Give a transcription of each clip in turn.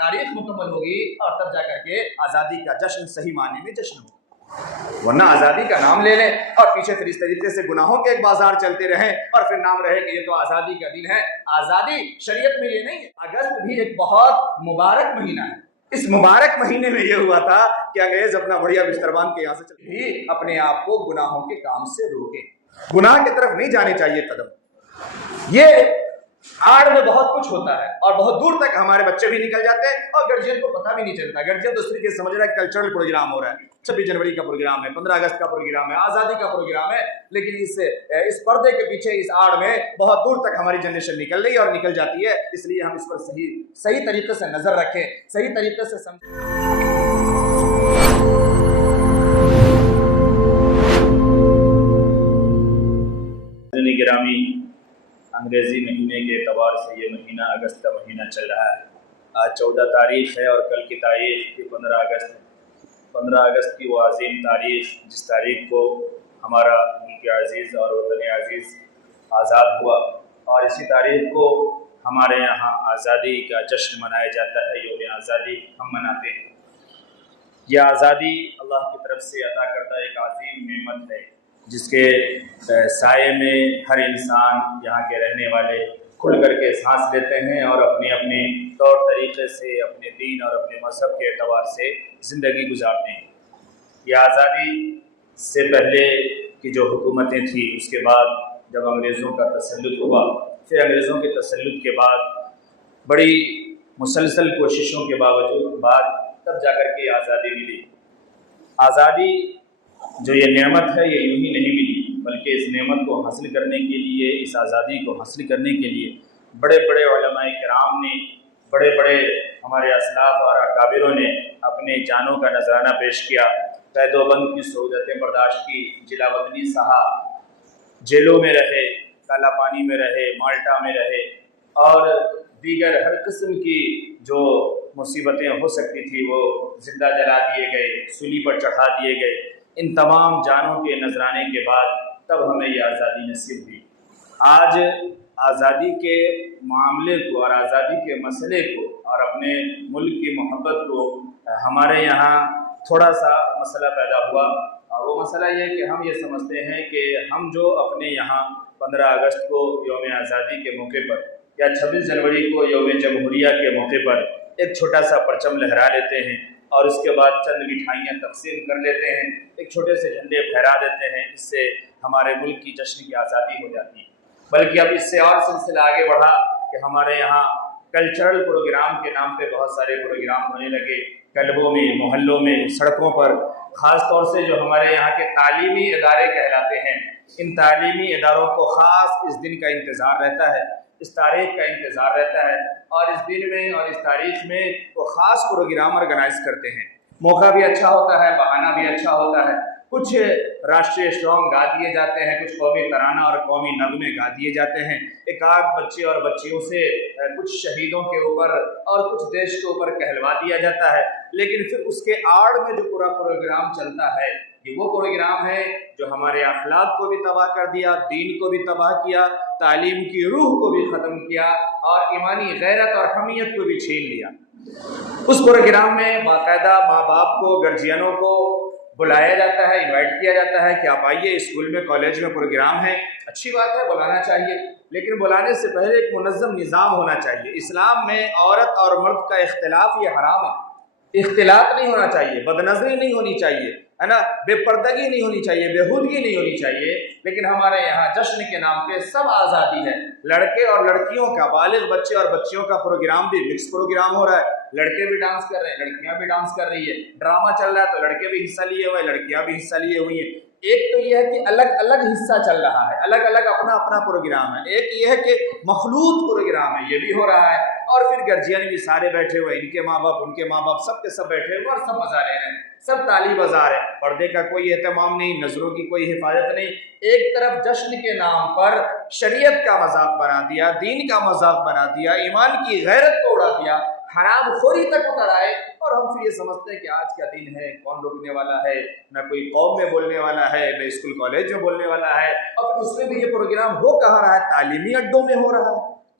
تاریخ مکمل ہوگی اور تب جا کر کے آزادی کا جشن صحیح معنی میں جشن ہوگا۔ ورنہ آزادی کا نام لے لیں اور پیچھے پھر اس طریقے سے گناہوں کے ایک بازار چلتے رہیں اور پھر نام رہے کہ یہ تو آزادی کا دن ہے۔ آزادی شریعت میں یہ نہیں ہے۔ اگست بھی ایک بہت مبارک مہینہ ہے۔ اس مبارک مہینے میں یہ ہوا تھا کہ انگریز اپنا بڑھیا بستربان کے یہاں سے چلے بھی اپنے آپ کو گناہوں کے کام سے روکے، گناہ کی طرف نہیں جانے چاہیے قدم۔ یہ آڑ میں بہت کچھ ہوتا ہے اور بہت دور تک ہمارے بچے بھی نکل جاتے ہیں اور گرجین کو پتہ بھی نہیں چلتا۔ گرجین تو اس طریقے سے سمجھ رہا ہے کلچرل پروگرام ہو رہا ہے، 26 جنوری کا پروگرام ہے، 15 اگست کا پروگرام ہے، آزادی کا پروگرام ہے، لیکن اس پردے کے پیچھے اس آڑ میں بہت دور تک ہماری جنریشن نکل رہی ہے اور نکل جاتی ہے۔ اس لیے ہم اس پر صحیح طریقے سے نظر رکھیں، صحیح طریقے سے سمجھیں۔ گرامی، انگریزی مہینے کے اعتبار سے یہ مہینہ اگست کا مہینہ چل رہا ہے۔ آج 14 تاریخ ہے اور کل کی تاریخ کی 15 اگست ہے۔ 15 اگست کی وہ عظیم تاریخ جس تاریخ کو ہمارا ملک عزیز اور وطن عزیز آزاد ہوا، اور اسی تاریخ کو ہمارے یہاں آزادی کا جشن منایا جاتا ہے، یوم آزادی ہم مناتے ہیں۔ یہ آزادی اللہ کی طرف سے عطا کردہ ایک عظیم نعمت ہے جس کے سائے میں ہر انسان یہاں کے رہنے والے کھل کر کے سانس لیتے ہیں اور اپنے اپنے طور طریقے سے اپنے دین اور اپنے مذہب کے اعتبار سے زندگی گزارتے ہیں۔ یہ آزادی سے پہلے کی جو حکومتیں تھیں، اس کے بعد جب انگریزوں کا تسلط ہوا، پھر انگریزوں کے تسلط کے بعد بڑی مسلسل کوششوں کے بعد تب جا کر کے آزادی ملی۔ آزادی جو یہ نعمت ہے یہ یوں ہی نہیں ملی، بلکہ اس نعمت کو حاصل کرنے کے لیے، اس آزادی کو حاصل کرنے کے لیے بڑے بڑے علماء کرام نے، بڑے بڑے ہمارے اسلاف اور اکابروں نے اپنے جانوں کا نذرانہ پیش کیا، قید و بند کی سہولتیں برداشت کی، جلا وطنی سہا، جیلوں میں رہے، کالا پانی میں رہے، مالٹا میں رہے، اور دیگر ہر قسم کی جو مصیبتیں ہو سکتی تھی وہ زندہ جلا دیے گئے، سولی پر چڑھا دیے گئے۔ ان تمام جانوں کے نذرانے کے بعد تب ہمیں یہ آزادی نصیب ہوئی۔ آج آزادی کے معاملے کو اور آزادی کے مسئلے کو اور اپنے ملک کی محبت کو ہمارے یہاں تھوڑا سا مسئلہ پیدا ہوا، اور وہ مسئلہ یہ کہ ہم یہ سمجھتے ہیں کہ ہم جو اپنے یہاں 15 اگست کو یوم آزادی کے موقع پر یا 26 جنوری کو یوم جمہوریہ کے موقع پر ایک چھوٹا سا پرچم لہرا لیتے ہیں اور اس کے بعد چند مٹھائیاں تقسیم کر لیتے ہیں، ایک چھوٹے سے جھنڈے پھہرا دیتے ہیں، اس سے ہمارے ملک کی جشن کی آزادی ہو جاتی ہے۔ بلکہ اب اس سے اور سلسلہ آگے بڑھا کہ ہمارے یہاں کلچرل پروگرام کے نام پہ بہت سارے پروگرام ہونے لگے، کلبوں میں، محلوں میں، سڑکوں پر، خاص طور سے جو ہمارے یہاں کے تعلیمی ادارے کہلاتے ہیں، ان تعلیمی اداروں کو خاص اس دن کا انتظار رہتا ہے، اس تاریخ کا انتظار رہتا ہے، اور اس دن میں اور اس تاریخ میں وہ خاص پروگرام آرگنائز کرتے ہیں۔ موقع بھی اچھا ہوتا ہے، بہانہ بھی اچھا ہوتا ہے، کچھ راشٹریہ سانگ گا دیے جاتے ہیں، کچھ قومی ترانہ اور قومی نغمے گا دیے جاتے ہیں، ایک آدھ بچے اور بچیوں سے کچھ شہیدوں کے اوپر اور کچھ دیش کے اوپر کہلوا دیا جاتا ہے، لیکن پھر اس کے آڑ میں جو پورا پروگرام چلتا ہے یہ وہ پروگرام ہے جو ہمارے اخلاق کو بھی تباہ کر دیا، دین کو بھی تباہ کیا، تعلیم کی روح کو بھی ختم کیا اور ایمانی غیرت اور حمیت کو بھی چھین لیا۔ اس پروگرام میں باقاعدہ ماں باپ کو، گرجینوں کو بلایا جاتا ہے، انوائٹ کیا جاتا ہے کہ آپ آئیے، اسکول میں کالج میں پروگرام ہے، اچھی بات ہے، بلانا چاہیے، لیکن بلانے سے پہلے ایک منظم نظام ہونا چاہیے۔ اسلام میں عورت اور مرد کا اختلاف یہ حرام ہے، اختلاط نہیں ہونا چاہیے، بدنظری نہیں ہونی چاہیے، ہے نا، بے پردگی نہیں ہونی چاہیے، بےہودگی نہیں ہونی چاہیے، لیکن ہمارے یہاں جشن کے نام پہ سب آزادی ہے۔ لڑکے اور لڑکیوں کا، بالغ بچے اور بچیوں کا پروگرام بھی مکس پروگرام ہو رہا ہے، لڑکے بھی ڈانس کر رہے ہیں، لڑکیاں بھی ڈانس کر رہی ہے، ڈرامہ چل رہا ہے تو لڑکے بھی حصہ لیے ہوئے ہیں، لڑکیاں بھی حصہ لیے ہوئی ہیں۔ ایک تو یہ ہے کہ الگ الگ حصہ چل رہا ہے، الگ الگ اپنا اپنا پروگرام ہے، ایک یہ ہے کہ مخلوط پروگرام ہے، یہ بھی ہو رہا ہے، اور پھر گرجین بھی سارے بیٹھے ہوئے، ان کے ماں باپ ان کے ماں باپ سب کے سب بیٹھے ہوئے اور سب مزہ لے رہے ہیں، سب تالی بجا رہے ہیں، پردے کا کوئی اہتمام نہیں، نظروں کی کوئی حفاظت نہیں، ایک طرف جشن کے نام پر شریعت کا مذاق بنا دیا، دین کا مذاق بنا دیا، ایمان کی غیرت کو اڑا دیا، حرام خوری تک اتر آئے، اور ہم پھر یہ سمجھتے ہیں کہ آج کا دن ہے، کون روکنے والا ہے، نہ کوئی قوم میں بولنے والا ہے، نہ اسکول کالج میں بولنے والا ہے، اور پھر اس میں بھی یہ پروگرام ہو کہاں رہا ہے، تعلیمی اڈوں میں ہو رہا ہے۔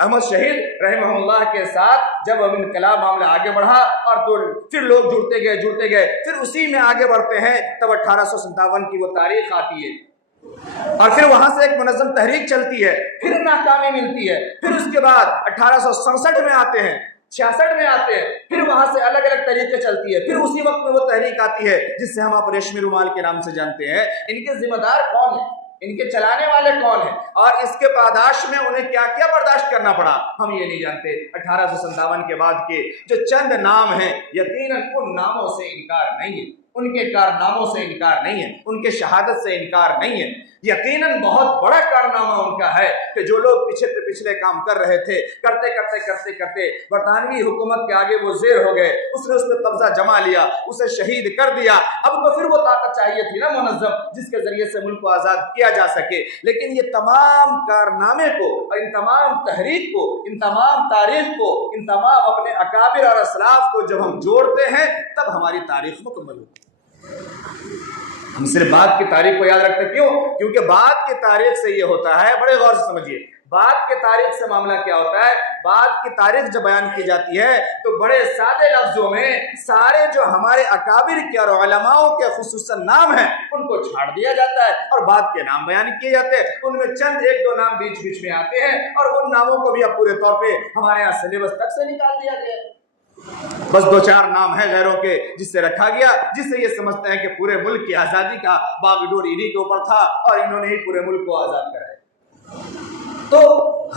احمد شہید رحمہ کے ساتھ جب اب انقلاب معاملہ آگے بڑھا اور تو پھر لوگ جڑتے گئے پھر اسی میں آگے بڑھتے ہیں، تب 1857 کی وہ تاریخ آتی ہے اور پھر وہاں سے ایک منظم تحریک چلتی ہے، پھر ناکامی ملتی ہے، پھر اس کے بعد 1867 میں آتے ہیں، 66 میں آتے ہیں، پھر وہاں سے الگ الگ طریقے چلتی ہے، پھر اسی وقت میں وہ تحریک آتی ہے جس سے ہم آپ ریشمی رومال کے نام سے جانتے ہیں۔ ان کے ذمہ دار کون ہیں، ان کے چلانے والے کون ہیں، اور اس کے پاداش میں انہیں کیا کیا برداشت کرنا پڑا، ہم یہ نہیں جانتے۔ 1857 کے بعد کے جو چند نام ہیں، یقیناً ان ناموں سے انکار نہیں ہے، ان کے کارناموں سے انکار نہیں ہے، ان کے شہادت سے انکار نہیں ہے۔ یقیناً بہت بڑا کارنامہ ان کا ہے کہ جو لوگ پچھلے کام کر رہے تھے، کرتے برطانوی حکومت کے آگے وہ زیر ہو گئے، اس نے اس پہ قبضہ جما لیا، اسے شہید کر دیا۔ اب تو پھر وہ طاقت چاہیے تھی نا منظم، جس کے ذریعے سے ملک کو آزاد کیا جا سکے، لیکن یہ تمام کارنامے کو اور ان تمام تحریک کو، ان تمام تاریخ کو، ان تمام اپنے اکابر اور اسلاف کو جب ہم جوڑتے ہیں تب ہماری تاریخ مکمل ہوتی ہے۔ ہم صرف بعد کی تاریخ کو یاد رکھتے ہیں، کیوں؟ کیونکہ بعد کی تاریخ سے یہ ہوتا ہے، بڑے غور سے سمجھیے، بعد کی تاریخ سے معاملہ کیا ہوتا ہے۔ بعد کی تاریخ جب بیان کی جاتی ہے تو بڑے سادے لفظوں میں سارے جو ہمارے اکابر کے اور علماؤں کے خصوصاً نام ہیں ان کو چھاڑ دیا جاتا ہے اور بعد کے نام بیان کیے جاتے ہیں۔ ان میں چند ایک دو نام بیچ میں آتے ہیں اور ان ناموں کو بھی اب پورے طور پہ ہمارے یہاں سلیبس تک سے نکال دیا گیا ہے۔ بس 2-4 نام ہیں غیروں کے جس سے رکھا گیا، جس سے یہ سمجھتے ہیں کہ پورے ملک کی آزادی کا باغڈور انہی کے اوپر تھا اور انہوں نے ہی پورے ملک کو آزاد کرایا۔ تو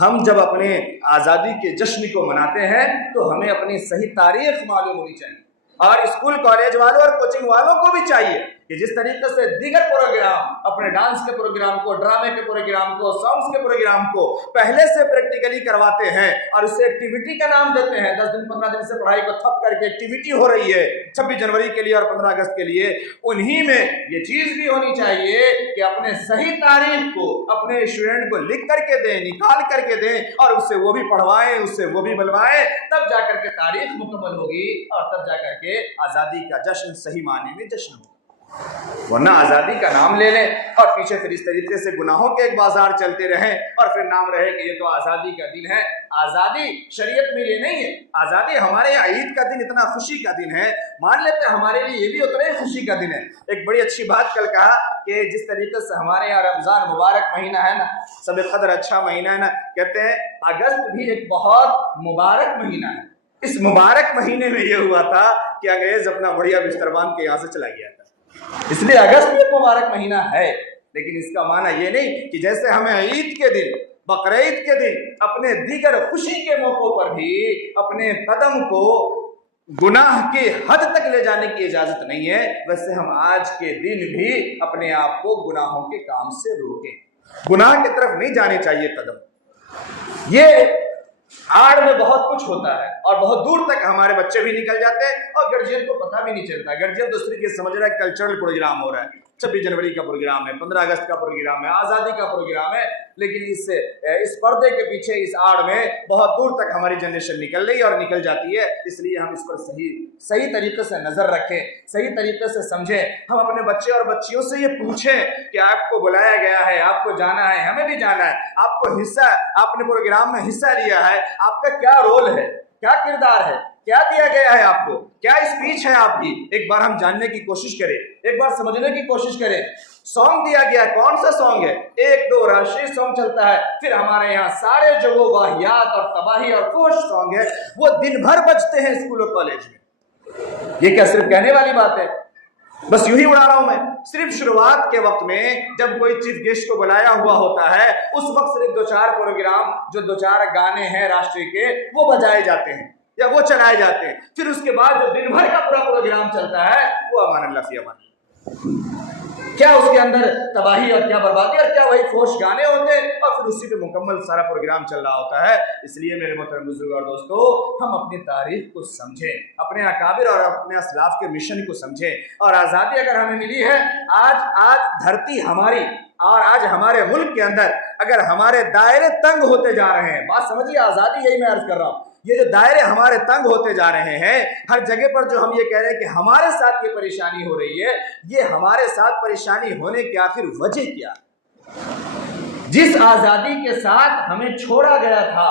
ہم جب اپنے آزادی کے جشن کو مناتے ہیں تو ہمیں اپنی صحیح تاریخ معلوم ہونی چاہیے، اور اسکول کالج والوں اور کوچنگ والوں کو بھی چاہیے کہ جس طریقے سے دیگر پروگرام، اپنے ڈانس کے پروگرام کو، ڈرامے کے پروگرام کو، سانگز کے پروگرام کو پہلے سے پریکٹیکلی کرواتے ہیں اور اسے ایکٹیویٹی کا نام دیتے ہیں، 10 دن 15 دن سے پڑھائی کو تھپ کر کے ایکٹیویٹی ہو رہی ہے 26 جنوری کے لیے اور 15 اگست کے لیے، انہی میں یہ چیز بھی ہونی چاہیے کہ اپنے صحیح تاریخ کو اپنے اسٹوڈنٹ کو لکھ کر کے دیں، نکال کر کے دیں اور اس سے وہ بھی پڑھوائیں، اس سے وہ بھی بلوائیں، تب جا کر کے تاریخ مکمل ہوگی اور تب جا کر کے آزادی کا جشن صحیح معنی میں جشن ہوگا۔ ورنہ آزادی کا نام لے لیں اور پیچھے پھر اس طریقے سے گناہوں کے ایک بازار چلتے رہیں اور پھر نام رہے کہ یہ تو آزادی کا دن ہے۔ آزادی شریعت میں یہ نہیں ہے، آزادی ہمارے یہاں عید کا دن اتنا خوشی کا دن ہے، مان لیتے ہیں ہمارے لیے یہ بھی اتنا ہی خوشی کا دن ہے۔ ایک بڑی اچھی بات کل کہا کہ جس طریقے سے ہمارے یہاں رمضان مبارک مہینہ ہے نا، سب قدر اچھا مہینہ ہے نا، کہتے ہیں اگست بھی ایک بہت مبارک مہینہ ہے۔ اس مبارک مہینے میں یہ ہوا تھا کہ انگریز اپنا بڑھیا بستر باندھ کے یہاں سے چلا گیا تھا، اس لیے اگست بھی ایک مبارک مہینہ ہے، لیکن اس کا معنی یہ نہیں کہ جیسے ہمیں عید کے دن، بقرعید کے دن، اپنے دیگر خوشی کے موقعوں پر بھی اپنے قدم کو گناہ کی حد تک لے جانے کی اجازت نہیں ہے، ویسے ہم آج کے دن بھی اپنے آپ کو گناہوں کے کام سے روکیں، گناہ کی طرف نہیں جانے چاہیے قدم۔ یہ آڑ میں بہت کچھ ہوتا ہے اور بہت دور تک ہمارے بچے بھی نکل جاتے ہیں اور گرجین کو پتہ بھی نہیں چلتا۔ گرجین تو صرف یہ سمجھ رہا ہے کلچرل پروگرام ہو رہا ہے، 26 جنوری کا پروگرام ہے، 15 اگست کا پروگرام ہے، آزادی کا پروگرام ہے، لیکن اس پردے کے پیچھے اس آڑ میں بہت دور تک ہماری جنریشن نکل رہی ہے اور نکل جاتی ہے۔ اس لیے ہم اس پر صحیح طریقے سے نظر رکھیں، صحیح طریقے سے سمجھیں۔ ہم اپنے بچے اور بچیوں سے یہ پوچھیں کہ آپ کو بلایا گیا ہے، آپ کو جانا ہے، ہمیں بھی جانا ہے، آپ کو حصہ، آپ نے پروگرام میں حصہ لیا ہے، آپ کا کیا رول ہے، کیا کردار ہے، کیا دیا گیا ہے آپ کو، کیا اسپیچ ہے آپ کی، ایک بار ہم جاننے کی کوشش کریں، ایک بار سمجھنے کی کوشش کریں۔ سانگ دیا گیا ہے، کون سا سانگ ہے؟ 1-2 راشٹری سانگ چلتا ہے، پھر ہمارے یہاں سارے جو وہ واہیات اور تباہی اور فحش سانگ ہے وہ دن بھر بجتے ہیں اسکول اور کالج میں۔ یہ کیا صرف کہنے والی بات ہے؟ بس یوں ہی اڑا رہا ہوں میں؟ صرف شروعات کے وقت میں جب کوئی چیف گیسٹ کو بلایا ہوا ہوتا ہے اس وقت صرف 2-4 پروگرام، جو 2-4 گانے ہیں راشٹری کے وہ بجائے جاتے ہیں یا وہ چلائے جاتے ہیں، پھر اس کے بعد جو دن بھر کا پورا پروگرام چلتا ہے وہ امان اللہ فی امان اللہ۔ کیا اس کے اندر تباہی اور کیا بربادی اور کیا وہی فوش گانے ہوتے ہیں اور پھر اسی پہ مکمل سارا پروگرام چل رہا ہوتا ہے۔ اس لیے میرے محترم بزرگ اور دوستو، ہم اپنی تاریخ کو سمجھیں، اپنے اکابر اور اپنے اسلاف کے مشن کو سمجھیں، اور آزادی اگر ہمیں ملی ہے، آج دھرتی ہماری اور آج ہمارے ملک کے اندر اگر ہمارے دائرے تنگ ہوتے جا رہے ہیں، بات سمجھیے، آزادی یہی میں عرض کر رہا ہوں، یہ جو دائرے ہمارے تنگ ہوتے جا رہے ہیں، ہر جگہ پر جو ہم یہ کہہ رہے ہیں کہ ہمارے ساتھ یہ پریشانی ہو رہی ہے، یہ ہمارے ساتھ پریشانی ہونے کی آخر وجہ کیا؟ جس آزادی کے ساتھ ہمیں چھوڑا گیا تھا،